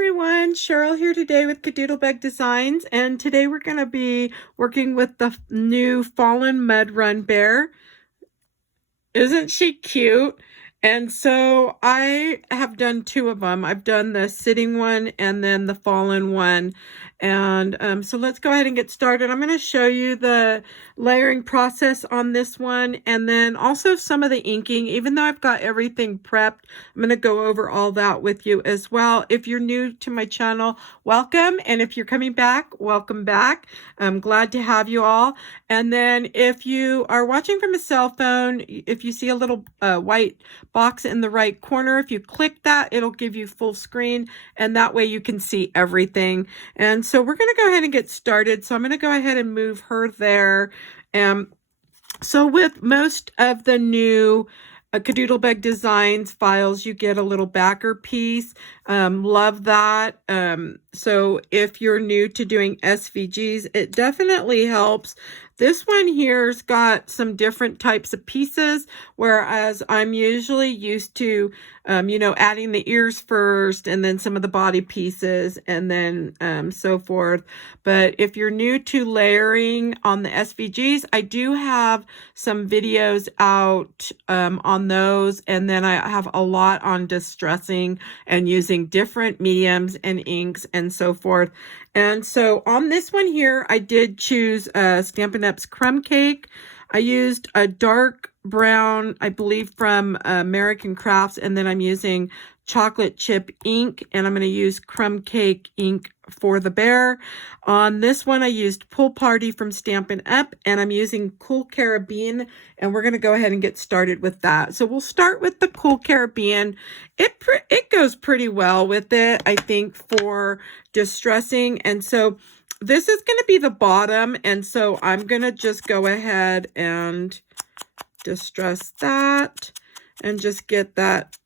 everyone, Cheryl here today with KaDoodle Bug Designs, and today we're going to be working with the new Fallen Mud Run Bear. Isn't she cute? And so I have done two of them. I've done the sitting one and then the fallen one. And so let's go ahead and get started. I'm going to show you the layering process on this one and then also some of the inking. Even though I've got everything prepped, I'm going to go over all that with you as well. If you're new to my channel, welcome. And if you're coming back, welcome back. I'm glad to have you all. And then if you are watching from a cell phone, if you see a little white box in the right corner, if you click that, it'll give you full screen, and that way you can see everything. And so we're going to go ahead and get started. So I'm going to go ahead and move her there. So with most of the new KaDoodle Bug Designs files, you get a little backer piece. Love that. So if you're new to doing SVGs, it definitely helps. This one here's got some different types of pieces, whereas I'm usually used to, adding the ears first and then some of the body pieces and then so forth. But if you're new to layering on the SVGs, I do have some videos out on those. And then I have a lot on distressing and using different mediums and inks and so forth. And so on this one here, I did choose Stampin' Up's Crumb Cake. I used a dark brown, I believe from American Crafts, and then I'm using chocolate chip ink, and I'm going to use Crumb Cake ink for the bear. On this one, I used Pool Party from Stampin' Up, and I'm using Cool Caribbean, and we're going to go ahead and get started with that. So we'll start with the Cool Caribbean. It goes pretty well with it, I think, for distressing. And so this is going to be the bottom, and so I'm going to just go ahead and distress that and just get that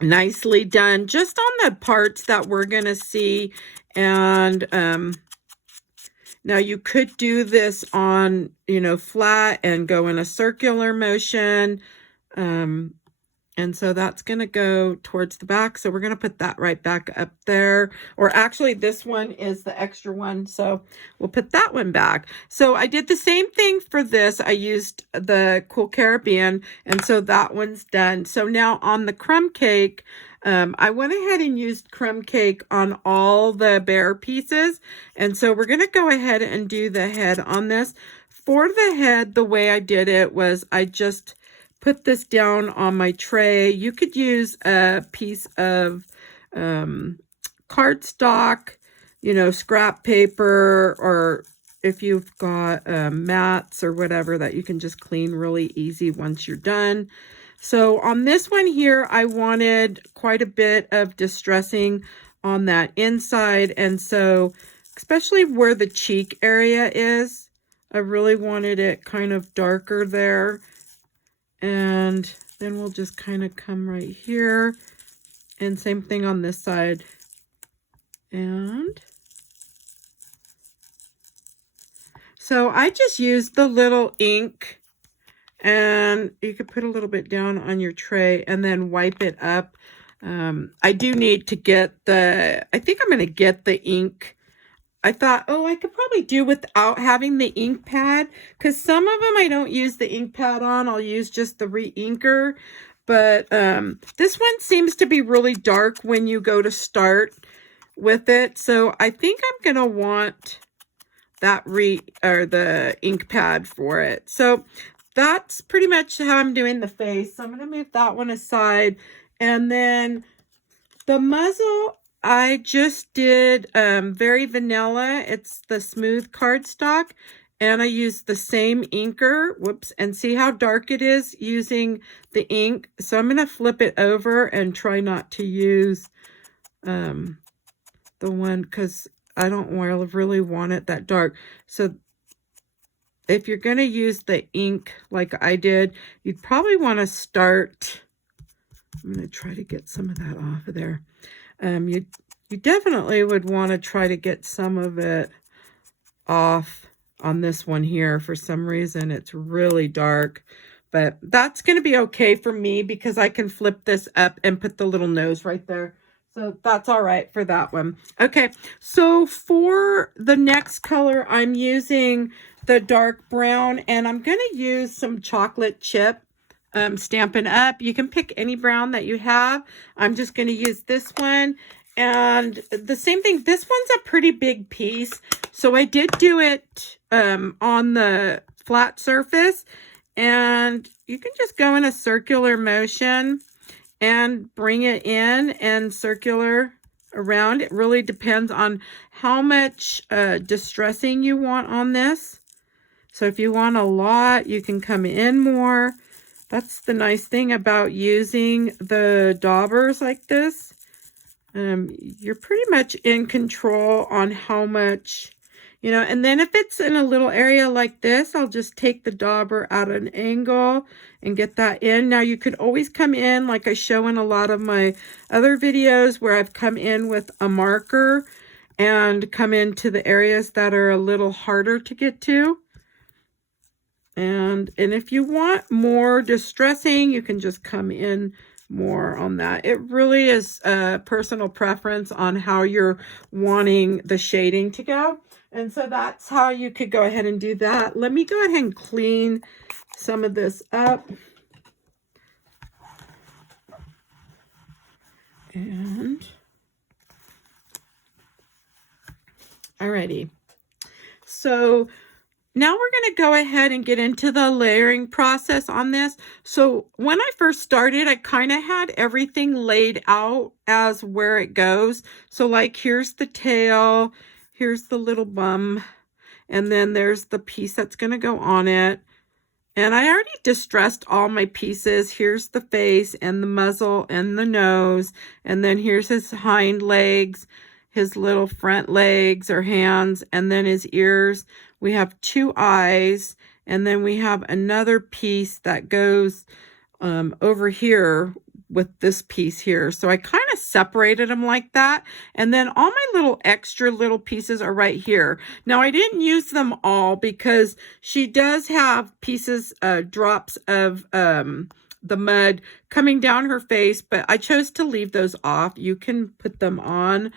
nicely done just on the parts that we're going to see. And now you could do this on, flat and go in a circular motion. And so that's going to go towards the back. So we're going to put that right back up there. Or actually, this one is the extra one. So we'll put that one back. So I did the same thing for this. I used the Cool Caribbean. And so that one's done. So now on the Crumb Cake, I went ahead and used Crumb Cake on all the bear pieces. And so we're going to go ahead and do the head on this. For the head, the way I did it was I just put this down on my tray. You could use a piece of cardstock, scrap paper, or if you've got mats or whatever that you can just clean really easy once you're done. So on this one here, I wanted quite a bit of distressing on that inside. And so especially where the cheek area is, I really wanted it kind of darker there. And then we'll just kind of come right here, and same thing on this side. And so I just used the little ink, and you could put a little bit down on your tray and then wipe it up. I do need to get I think I'm going to get the ink. I thought, I could probably do without having the ink pad, because some of them I don't use the ink pad on. I'll use just the re-inker. But this one seems to be really dark when you go to start with it. So I think I'm going to want that the ink pad for it. So that's pretty much how I'm doing the face. So I'm going to move that one aside. And then the muzzle, I just did very vanilla. It's the smooth cardstock, and I used the same inker. Whoops, and see how dark it is using the ink. So I'm going to flip it over and try not to use the one, because I don't really want it that dark. So if you're going to use the ink like I did, you'd probably want to start. I'm going to try to get some of that off of there. You definitely would want to try to get some of it off on this one here. For some reason, it's really dark, but that's going to be okay for me because I can flip this up and put the little nose right there. So that's all right for that one. Okay, so for the next color, I'm using the dark brown, and I'm going to use some chocolate chip Stampin' Up. You can pick any brown that you have. I'm just going to use this one. And the same thing, this one's a pretty big piece. So I did do it on the flat surface. And you can just go in a circular motion and bring it in and circular around. It really depends on how much distressing you want on this. So if you want a lot, you can come in more. That's the nice thing about using the daubers like this. You're pretty much in control on how much, you know, and then if it's in a little area like this, I'll just take the dauber at an angle and get that in. Now you could always come in like I show in a lot of my other videos where I've come in with a marker and come into the areas that are a little harder to get to. And if you want more distressing, you can just come in more on that. It really is a personal preference on how you're wanting the shading to go. And so that's how you could go ahead and do that. Let me go ahead and clean some of this up. And alrighty. So now we're going to go ahead and get into the layering process on this. So when I first started, I kind of had everything laid out as where it goes. So like here's the tail, here's the little bum, and then there's the piece that's going to go on it. And I already distressed all my pieces. Here's the face and the muzzle and the nose. And then here's his hind legs, his little front legs or hands, and then his ears. We have 2 eyes, and then we have another piece that goes over here with this piece here. So I kind of separated them like that. And then all my little extra little pieces are right here. Now I didn't use them all because she does have pieces, drops of the mud coming down her face, but I chose to leave those off. You can put them on.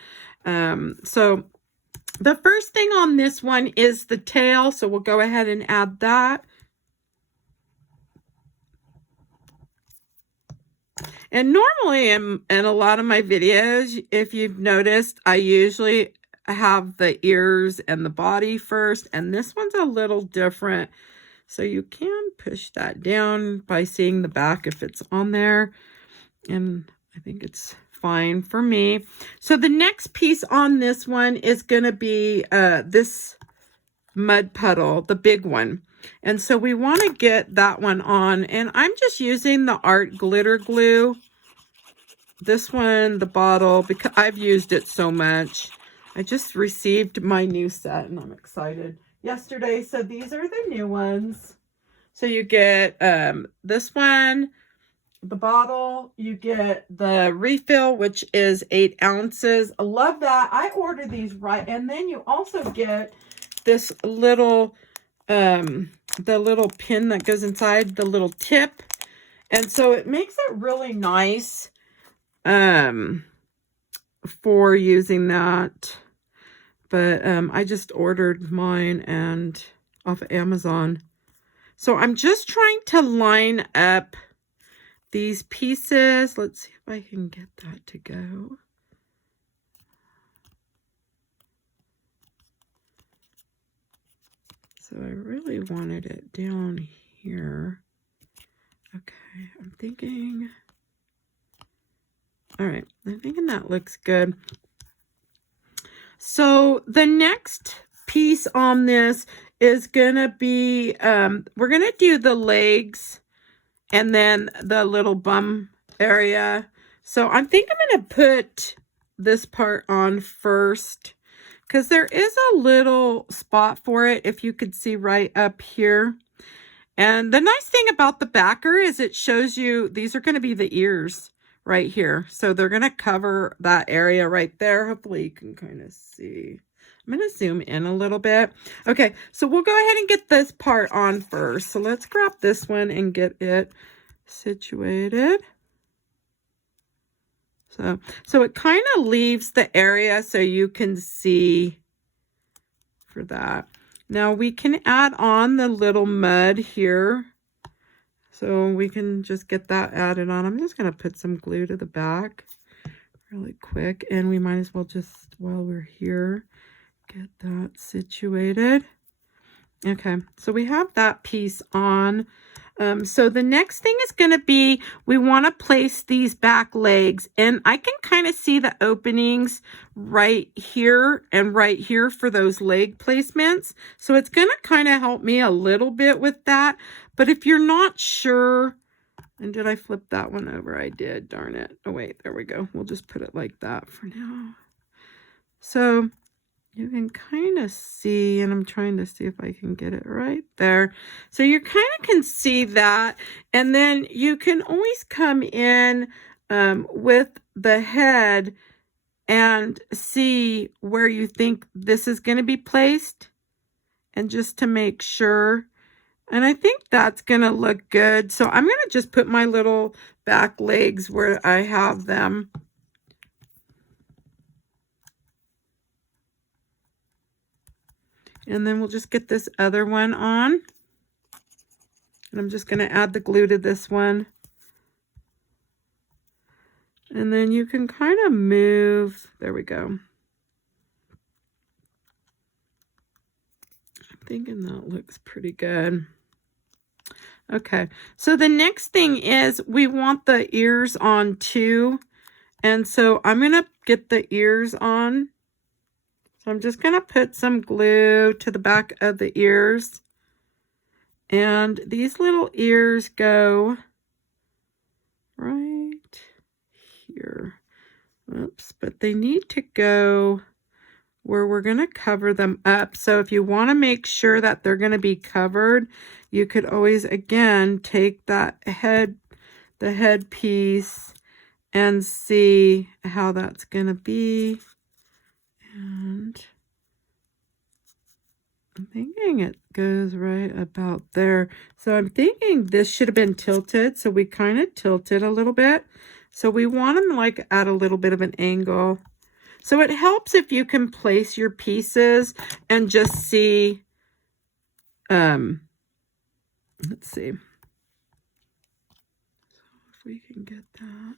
So the first thing on this one is the tail, so we'll go ahead and add that. And normally in a lot of my videos, if you've noticed, I usually have the ears and the body first, and this one's a little different. So you can push that down by seeing the back if it's on there, and I think it's fine for me. So the next piece on this one is going to be this mud puddle, the big one. And so we want to get that one on, and I'm just using the art glitter glue. This one, the bottle, because I've used it so much. I just received my new set and I'm excited yesterday. So these are the new ones. So you get this one, the bottle, you get the refill, which is 8 ounces. I love that. I ordered these right. And then you also get this little, the little pin that goes inside, the little tip. And so it makes it really nice for using that. But I just ordered mine and off of Amazon. So I'm just trying to line up these pieces. Let's see if I can get that to go. So I really wanted it down here. Okay, I'm thinking, all right, I'm thinking that looks good. So the next piece on this is gonna be, we're gonna do the legs and then the little bum area. So I think I'm gonna put this part on first because there is a little spot for it, if you could see right up here. And the nice thing about the backer is it shows you, these are gonna be the ears right here. So they're gonna cover that area right there. Hopefully you can kind of see. I'm going to zoom in a little bit. Okay, so we'll go ahead and get this part on first. So let's grab this one and get it situated. So it kind of leaves the area so you can see for that. Now we can add on the little mud here. So we can just get that added on. I'm just going to put some glue to the back really quick. And we might as well just, while we're here, get that situated. Okay, so we have that piece on. So the next thing is going to be, we want to place these back legs, and I can kind of see the openings right here and right here for those leg placements. So it's going to kind of help me a little bit with that. But if you're not sure, and did I flip that one over? I did, darn it. Oh wait, there we go. We'll just put it like that for now. So you can kind of see, and I'm trying to see if I can get it right there. So you kind of can see that. And then you can always come in with the head and see where you think this is going to be placed. And just to make sure. And I think that's going to look good. So I'm going to just put my little back legs where I have them. And then we'll just get this other one on. And I'm just going to add the glue to this one. And then you can kind of move. There we go. I'm thinking that looks pretty good. Okay, so the next thing is we want the ears on too. And so I'm going to get the ears on. So I'm just going to put some glue to the back of the ears. And these little ears go right here. Oops, but they need to go where we're going to cover them up. So if you want to make sure that they're going to be covered, you could always, again, take that the head piece and see how that's going to be. And I'm thinking it goes right about there. So I'm thinking this should have been tilted. So we kind of tilted a little bit. So we want them like at a little bit of an angle. So it helps if you can place your pieces and just see, let's see. So if we can get that.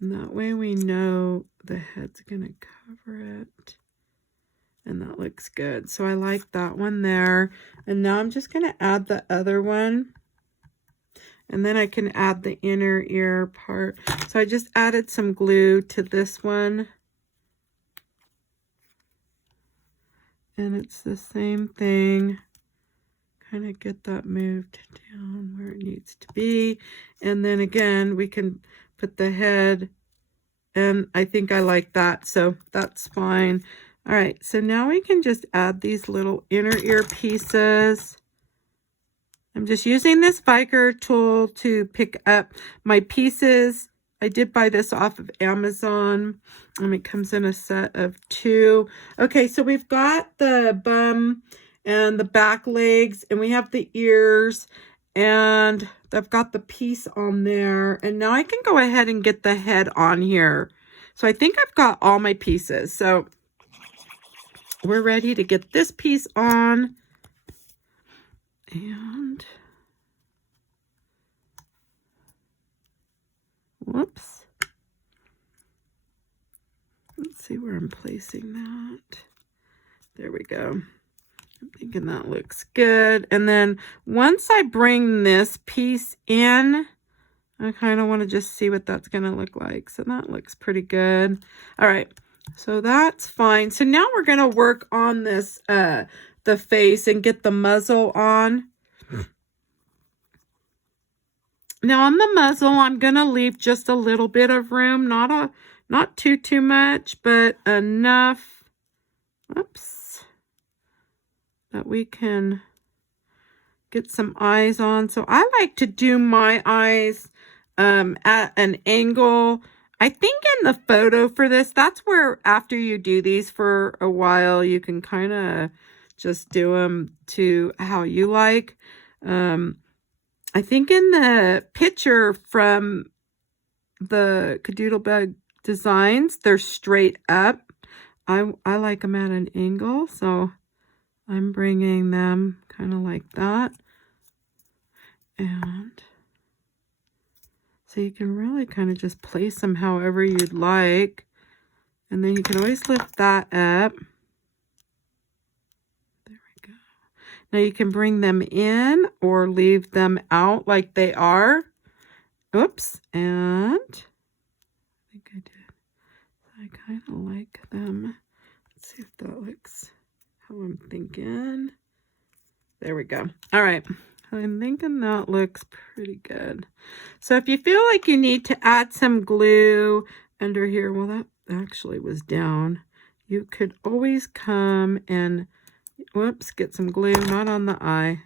And that way we know the head's going to cover it. And that looks good. So I like that one there. And now I'm just going to add the other one. And then I can add the inner ear part. So I just added some glue to this one. And it's the same thing. Kind of get that moved down where it needs to be. And then again, we can put the head, and I think I like that, so that's fine. All right, so now we can just add these little inner ear pieces. I'm just using this Viker tool to pick up my pieces. I did buy this off of Amazon, and it comes in a set of 2. Okay, so we've got the bum and the back legs, and we have the ears, and I've got the piece on there. And now I can go ahead and get the head on here. So I think I've got all my pieces. So we're ready to get this piece on. And whoops. Let's see where I'm placing that. There we go. I'm thinking that looks good. And then once I bring this piece in, I kind of want to just see what that's going to look like. So that looks pretty good. All right. So that's fine. So now we're going to work on this, the face, and get the muzzle on. Now on the muzzle, I'm going to leave just a little bit of room, not too much, but enough. Oops. That we can get some eyes on. So I like to do my eyes at an angle. I think in the photo for this, that's where after you do these for a while, you can kind of just do them to how you like. I think in the picture from the KaDoodle Bug designs. They're straight up. I like them at an angle, so I'm bringing them kind of like that. And so you can really kind of just place them however you'd like. And then you can always lift that up. There we go. Now you can bring them in or leave them out like they are. Oops. And I think I did. I kind of like them. Let's see if that looks how I'm thinking. There we go. All right. I'm thinking that looks pretty good. So if you feel like you need to add some glue under here, well, that actually was down. You could always come and, whoops, get some glue, not on the eye,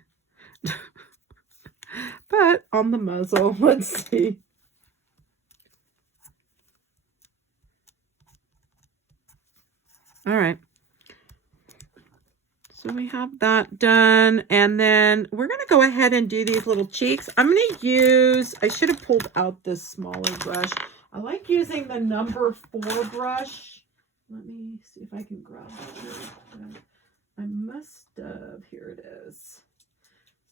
but on the muzzle. Let's see. All right. So we have that done, and then we're going to go ahead and do these little cheeks. I'm going to use, I should have pulled out this smaller brush. I like using the number 4 brush. Let me see if I can grab it. I must have, here it is.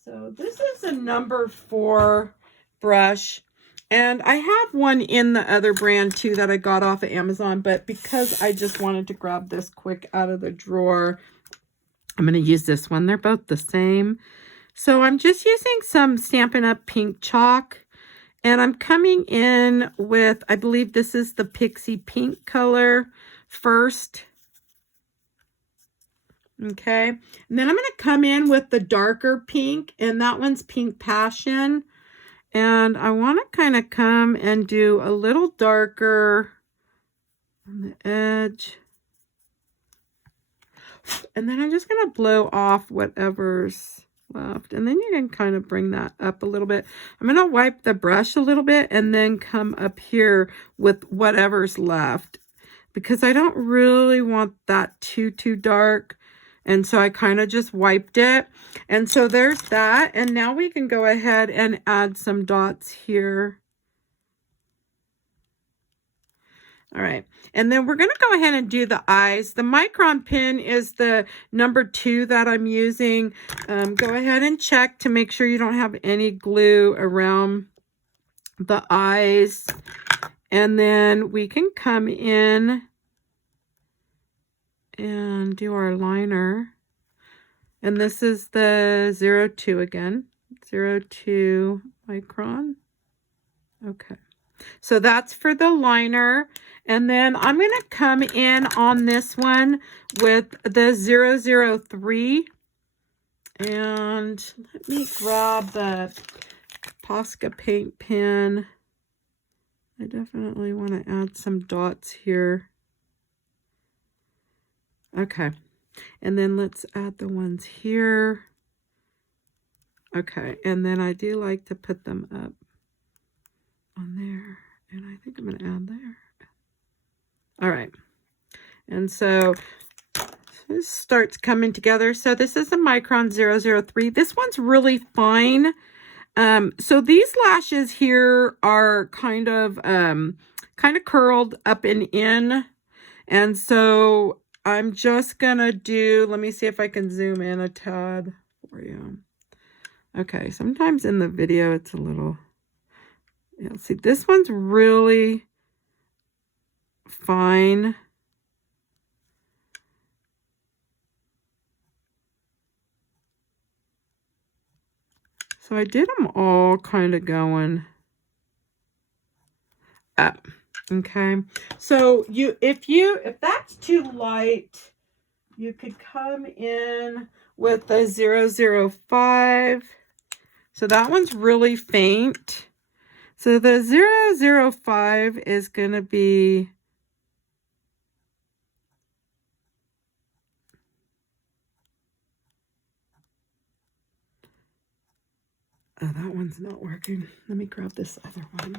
So this is a number 4 brush, and I have one in the other brand too that I got off of Amazon, but because I just wanted to grab this quick out of the drawer, I'm going to use this one. They're both the same. So I'm just using some Stampin' Up! Pink chalk. And I'm coming in with, I believe this is the Pixie Pink color first. Okay. And then I'm going to come in with the darker pink. And that one's Pink Passion. And I want to kind of come and do a little darker on the edge. And then I'm just going to blow off whatever's left. And then you can kind of bring that up a little bit. I'm going to wipe the brush a little bit and then come up here with whatever's left, because I don't really want that too dark. And so I kind of just wiped it. And so there's that. And now we can go ahead and add some dots here. All right, and then we're going to go ahead and do the eyes. The Micron pen is the number 2 that I'm using. Go ahead and check to make sure you don't have any glue around the eyes. And then we can come in and do our liner. And this is the 02 again, 02 Micron. Okay. So that's for the liner. And then I'm going to come in on this one with the 003. And let me grab the Posca paint pen. I definitely want to add some dots here. Okay. And then let's add the ones here. Okay. And then I do like to put them up on there, and I think I'm going to add there. All right, and so this starts coming together. So this is a Micron 003. This one's really fine. So these lashes here are kind of curled up and in, and so I'm just gonna do, let me see if I can zoom in a tad for you. Okay, sometimes in the video it's a little, yeah, see, this one's really fine. So I did them all kind of going up. Okay. So if that's too light, you could come in with the 005. So that one's really faint. So the 005 is going to be, oh, that one's not working. Let me grab this other one.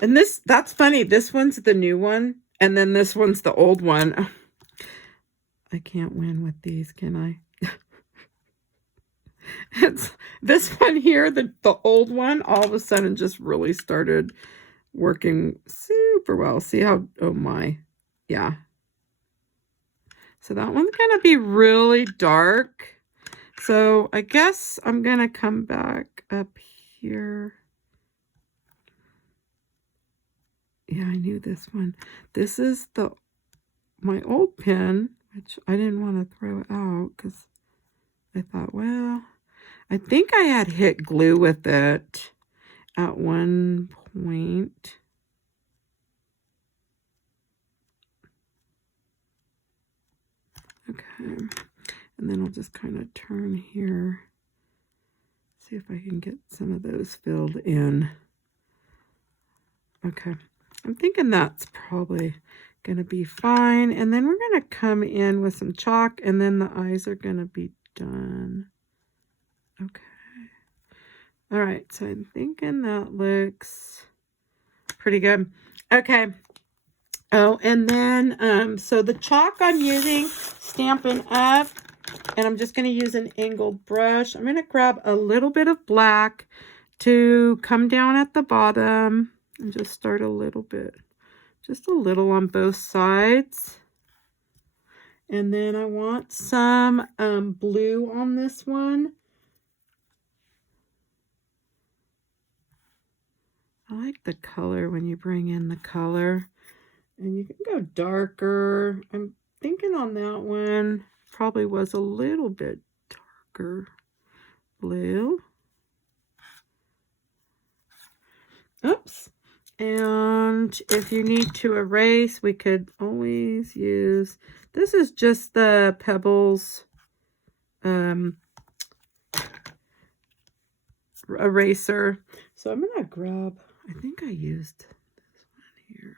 And that's funny. This one's the new one, and then this one's the old one. I can't win with these, can I? It's this one here, the old one, all of a sudden just really started working super well. See how, oh my, yeah. So that one's going to be really dark. So I guess I'm going to come back up here. Yeah, I knew this one. This is my old pen, which I didn't want to throw out because I thought, well, I think I had hit glue with it at one point. Okay, and then I'll just kind of turn here. See if I can get some of those filled in. Okay, I'm thinking that's probably going to be fine. And then we're going to come in with some chalk, and then the eyes are going to be done. Okay. All right, so I'm thinking that looks pretty good. Okay. Oh, and then, so the chalk I'm using, Stampin' Up, and I'm just going to use an angled brush. I'm going to grab a little bit of black to come down at the bottom and just start a little bit, just a little on both sides. And then I want some blue on this one. I like the color when you bring in the color. And you can go darker. I'm thinking on that one probably was a little bit darker blue. Oops. And if you need to erase, we could always use, this is just the Pebbles eraser. So I'm going to grab, I think I used this one here.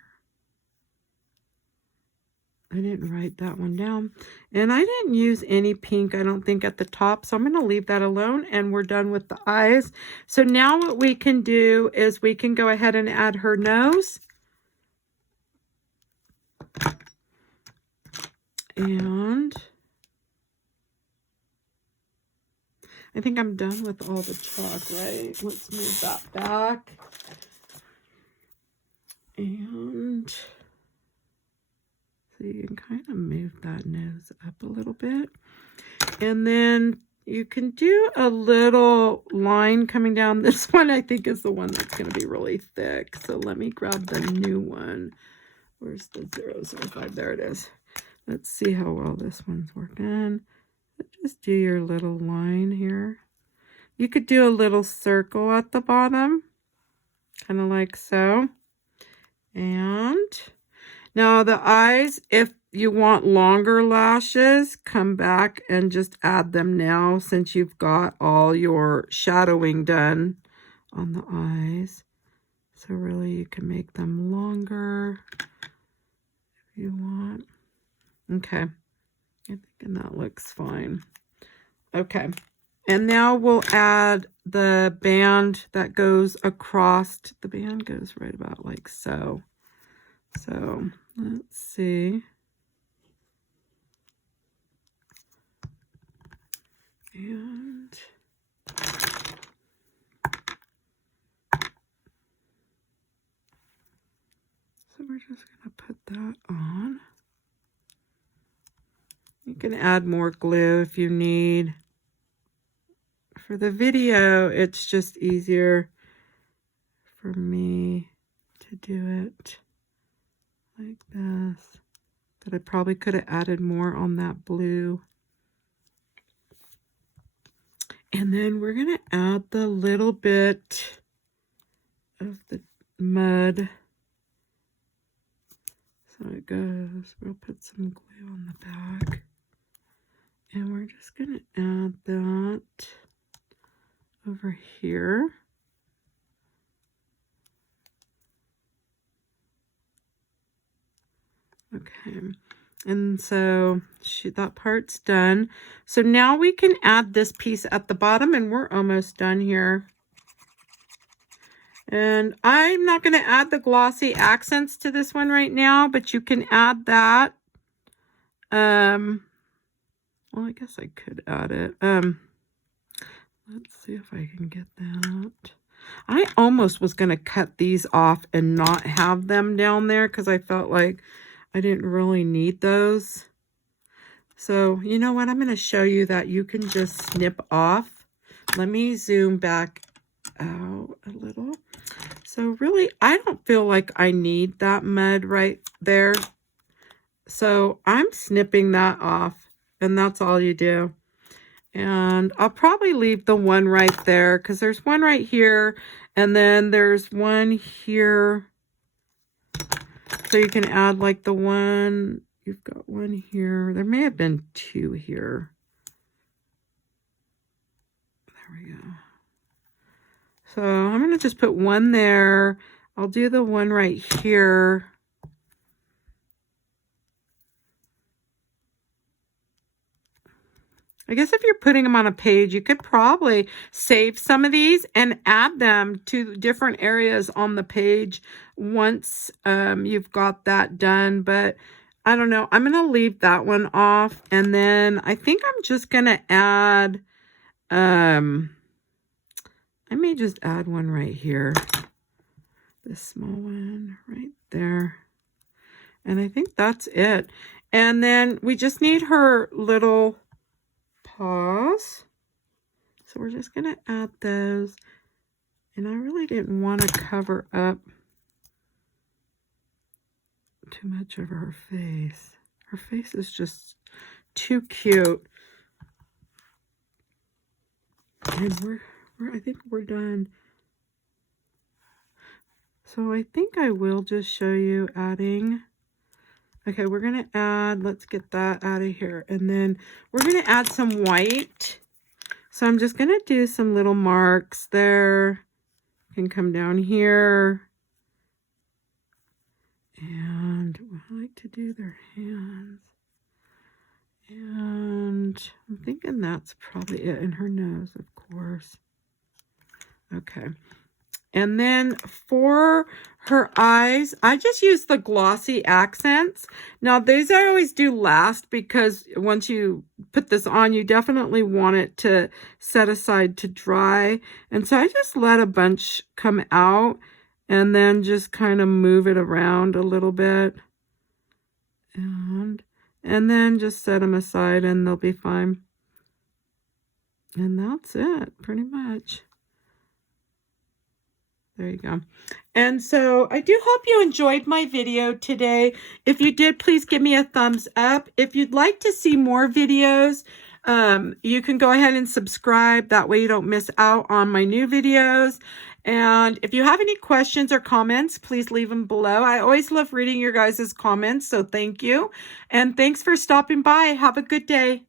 I didn't write that one down. And I didn't use any pink, I don't think, at the top. So I'm going to leave that alone, and we're done with the eyes. So now what we can do is we can go ahead and add her nose. And I think I'm done with all the chalk, right? Let's move that back. And so you can kind of move that nose up a little bit. And then you can do a little line coming down. This one I think is the one that's going to be really thick. So let me grab the new one. Where's the 005? There it is. Let's see how well this one's working. Just do your little line here. You could do a little circle at the bottom, kind of like so. And now the eyes, if you want longer lashes, come back and just add them now since you've got all your shadowing done on the eyes. So really you can make them longer if you want. Okay, I'm thinking that looks fine. Okay, and now we'll add the band that goes across. The band goes right about like so. So let's see. And so we're just going to put that on. You can add more glue if you need. For the video, it's just easier for me to do it like this. But I probably could have added more on that blue. And then we're going to add the little bit of the mud. So it goes, we'll put some glue on the back. And we're just going to add that over here. Okay, and so that part's done. So now we can add this piece at the bottom, and we're almost done here. And I'm not going to add the glossy accents to this one right now, but you can add that. Well, I guess I could add it. Let's see if I can get that. I almost was going to cut these off and not have them down there because I felt like I didn't really need those. So, you know what? I'm going to show you that you can just snip off. Let me zoom back out a little. So really, I don't feel like I need that mud right there. So I'm snipping that off, and that's all you do. And I'll probably leave the one right there because there's one right here, and then there's one here. So you can add like the one, you've got one here. There may have been two here. There we go. So I'm going to just put one there. I'll do the one right here. I guess if you're putting them on a page, you could probably save some of these and add them to different areas on the page once you've got that done. But I don't know. I'm going to leave that one off. And then I think I'm just going to add, I may just add one right here. This small one right there. And I think that's it. And then we just need her little paws. So we're just going to add those. And I really didn't want to cover up too much of her face. Her face is just too cute. And I think we're done. So I think I will just show you adding. Okay, we're going to add, let's get that out of here. And then we're going to add some white. So I'm just going to do some little marks there. You can come down here. And I like to do their hands. And I'm thinking that's probably it. And her nose, of course. Okay. And then for her eyes, I just use the glossy accents. Now, these I always do last because once you put this on, you definitely want it to set aside to dry. And so I just let a bunch come out and then just kind of move it around a little bit. And then just set them aside and they'll be fine. And that's it, pretty much. There you go. And so I do hope you enjoyed my video today. If you did, please give me a thumbs up. If you'd like to see more videos, you can go ahead and subscribe. That way you don't miss out on my new videos. And if you have any questions or comments, please leave them below. I always love reading your guys' comments, so thank you. And thanks for stopping by. Have a good day.